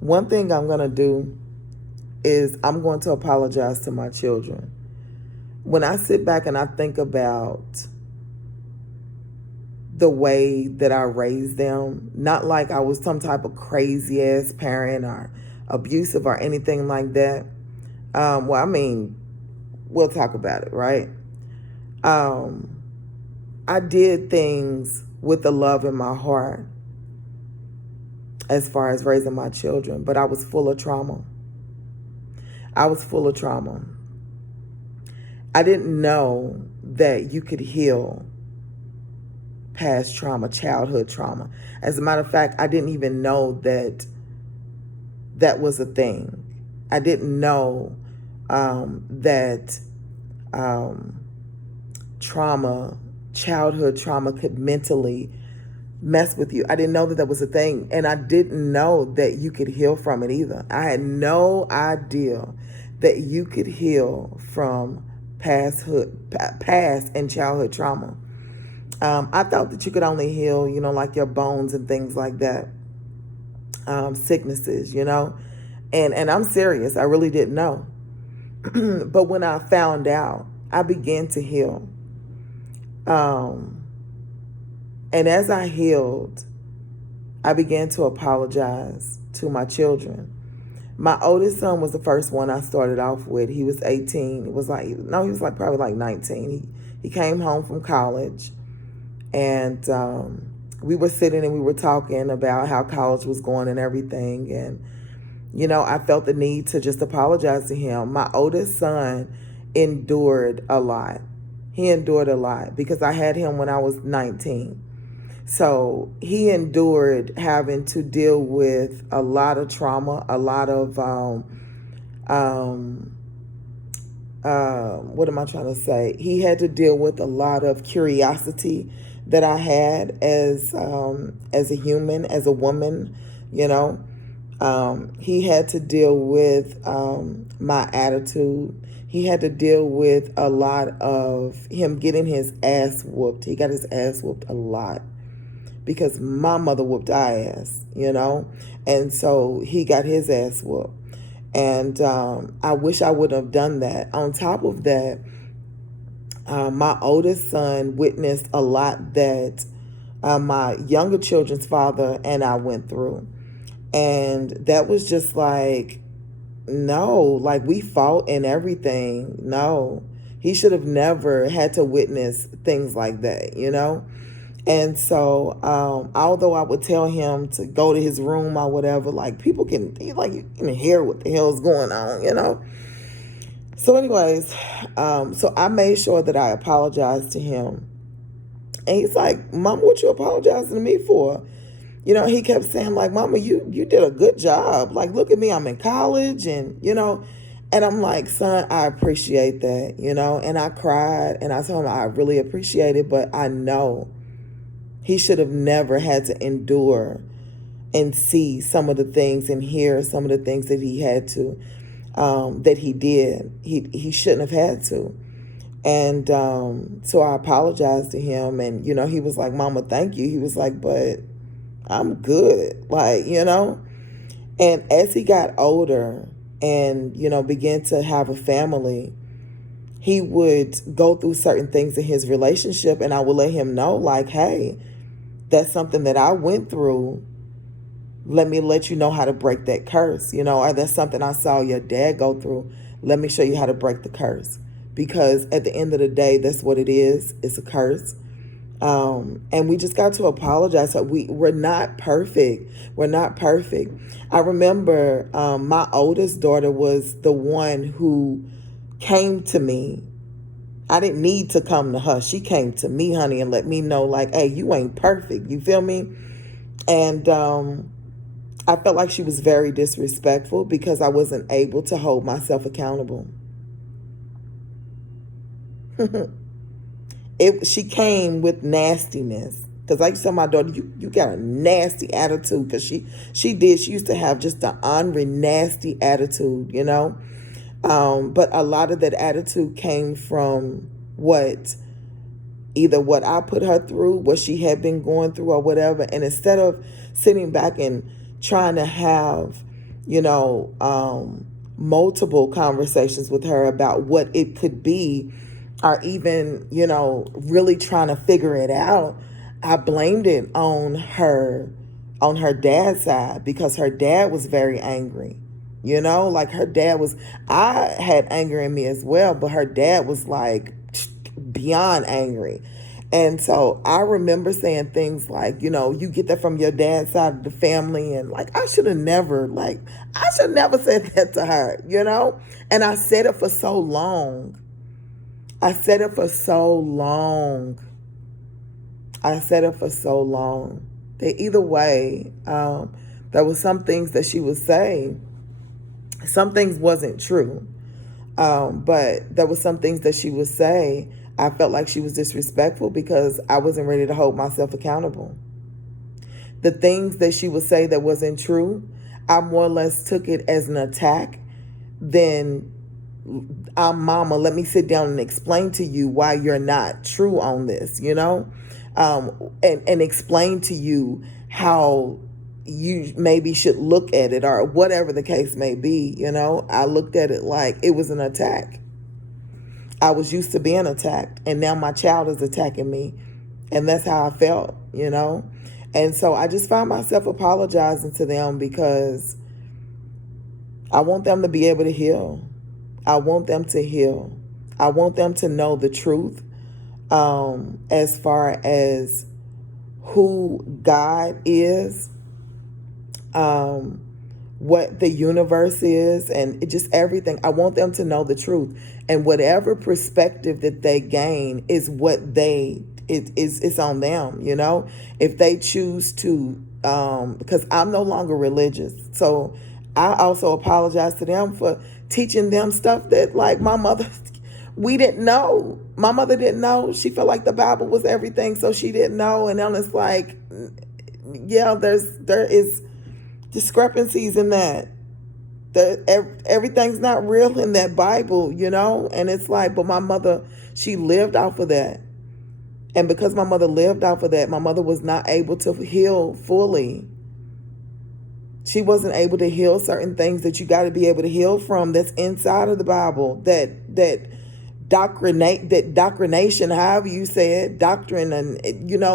One thing I'm going to do is I'm going to apologize to my children. When I sit back and I think about the way that I raised them, not like I was some type of crazy ass parent or abusive or anything like that. Well, I mean, we'll talk about it, right? Um, I did things with the love in my heart as far as raising my children, but I was full of trauma. I was full of trauma. I didn't know that you could heal past trauma, childhood trauma. As a matter of fact, I didn't even know that that was a thing. I didn't know that um, trauma, childhood trauma, could mentally mess with you. I didn't know that that was a thing, and I didn't know that you could heal from it either. I had no idea that you could heal from past and childhood trauma. I thought that you could only heal, like your bones and things like that, sicknesses, and I'm serious. I really didn't know. But when I found out, I began to heal. Um, and as I healed, I began to apologize to my children. My oldest son was the first one I started off with. He was 18. It was like, no, he was like probably like 19. He came home from college, and we were sitting and we were talking about how college was going and everything. And, I felt the need to just apologize to him. My oldest son endured a lot. He endured a lot because I had him when I was 19. So he endured having to deal with a lot of trauma, a lot of, what am I trying to say? He had to deal with a lot of curiosity that I had as a human, as a woman, you know. He had to deal with my attitude. He had to deal with a lot of him getting his ass whooped. He got his ass whooped a lot because my mother whooped our ass, and so he got his ass whooped. And I wish I would have done that. On top of that, my oldest son witnessed a lot that my younger children's father and I went through. And that was just like, no, like we fought and everything. No, he should have never had to witness things like that, And so, although I would tell him to go to his room or whatever, like people can, you can hear what the hell's going on. So anyways, so I made sure that I apologized to him. And he's like, Mama, what you apologizing to me for? He kept saying like, Mama, you did a good job. Like, look at me, I'm in college and I'm like, son, I appreciate that, and I cried and I told him I really appreciate it, but I know he should have never had to endure and see some of the things and hear some of the things that he had to, that he did. He shouldn't have had to. And so I apologized to him, and, he was like, Mama, thank you. He was like, but I'm good. Like, and as he got older and, began to have a family, he would go through certain things in his relationship, and I would let him know, like, hey, that's something that I went through. Let me let you know how to break that curse, or that's something I saw your dad go through. Let me show you how to break the curse. Because at the end of the day, that's what it is. It's a curse. And we just got to apologize. So we're not perfect. We're not perfect. I remember my oldest daughter was the one who came to me. I didn't need to come to her. She came to me, honey, and let me know, like, hey, you ain't perfect. You feel me? And I felt like she was very disrespectful because I wasn't able to hold myself accountable. She came with nastiness. Because I used to tell my daughter, you got a nasty attitude. Because she used to have just an ornery, nasty attitude, But a lot of that attitude came from either what I put her through, what she had been going through or whatever. And instead of sitting back and trying to have you know, multiple conversations with her about what it could be, or even, really trying to figure it out, I blamed it on her dad's side, because her dad was very angry. Like her dad was, I had anger in me as well, but her dad was like beyond angry. And so I remember saying things like, you get that from your dad's side of the family. And like, I should never said that to her, And I said it for so long. I said it for so long. I said it for so long. That either way, there was some things that she would say. Some things wasn't true. But there was some things that she would say. I felt like she was disrespectful because I wasn't ready to hold myself accountable. The things that she would say that wasn't true, I more or less took it as an attack than, mama, let me sit down and explain to you why you're not true on this, and explain to you how you maybe should look at it, or whatever the case may be. I looked at it like it was an attack. I was used to being attacked, and now my child is attacking me, and that's how I felt, And so I just found myself apologizing to them because I want them to be able to heal. I want them to heal. I want them to know the truth, as far as who God is, what the universe is, and just everything. I want them to know the truth, and whatever perspective that they gain is what it's on them. If they choose to, because I'm no longer religious, so I also apologize to them for teaching them stuff that, like, my mother, we didn't know. My mother didn't know. She felt like the Bible was everything, so she didn't know. And then it's like, yeah, there is discrepancies in that. Everything's not real in that Bible, And it's like, but my mother, she lived off of that. And because my mother lived off of that, my mother was not able to heal fully. She wasn't able to heal certain things that you got to be able to heal from, that's inside of the Bible, that doctrination, however you say it, doctrine, and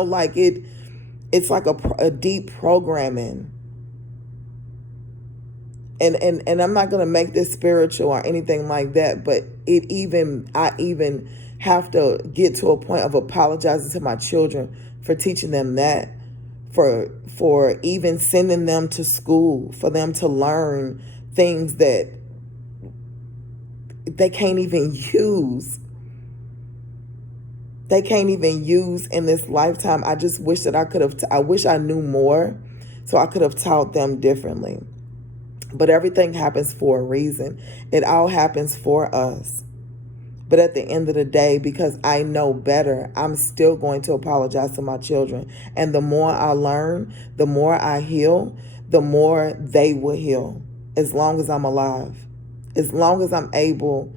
like it's like a deep programming. And I'm not going to make this spiritual or anything like that, but I even have to get to a point of apologizing to my children for teaching them that, for even sending them to school, for them to learn things that they can't even use. They can't even use in this lifetime. I just wish that I wish I knew more so I could have taught them differently. But everything happens for a reason. It all happens for us. But at the end of the day, because I know better, I'm still going to apologize to my children. And the more I learn, the more I heal, the more they will heal. As long as I'm alive. As long as I'm able,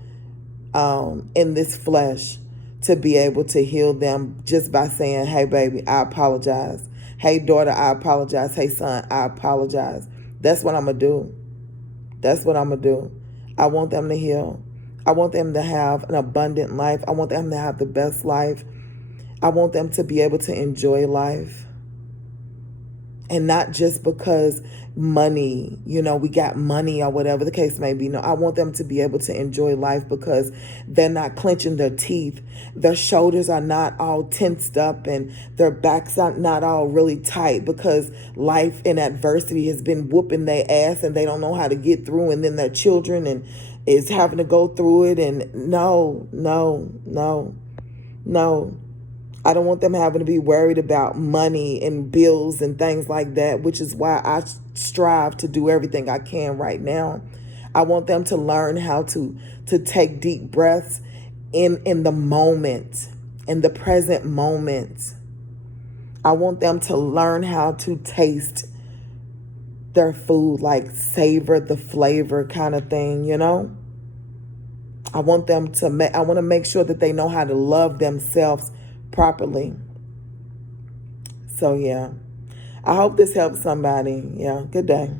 in this flesh, to be able to heal them just by saying, hey, baby, I apologize. Hey, daughter, I apologize. Hey, son, I apologize. That's what I'm going to do. That's what I'm going to do. I want them to heal. I want them to have an abundant life. I want them to have the best life. I want them to be able to enjoy life. And not just because money, we got money or whatever the case may be. No, I want them to be able to enjoy life because they're not clenching their teeth. Their shoulders are not all tensed up and their backs are not all really tight because life in adversity has been whooping their ass and they don't know how to get through. And then their children is having to go through it. And no. I don't want them having to be worried about money and bills and things like that, which is why I strive to do everything I can right now. I want them to learn how to take deep breaths in the moment, in the present moment. I want them to learn how to taste their food, like savor the flavor kind of thing, I want them to I want to make sure that they know how to love themselves properly. So yeah, I hope this helps somebody. Yeah, good day.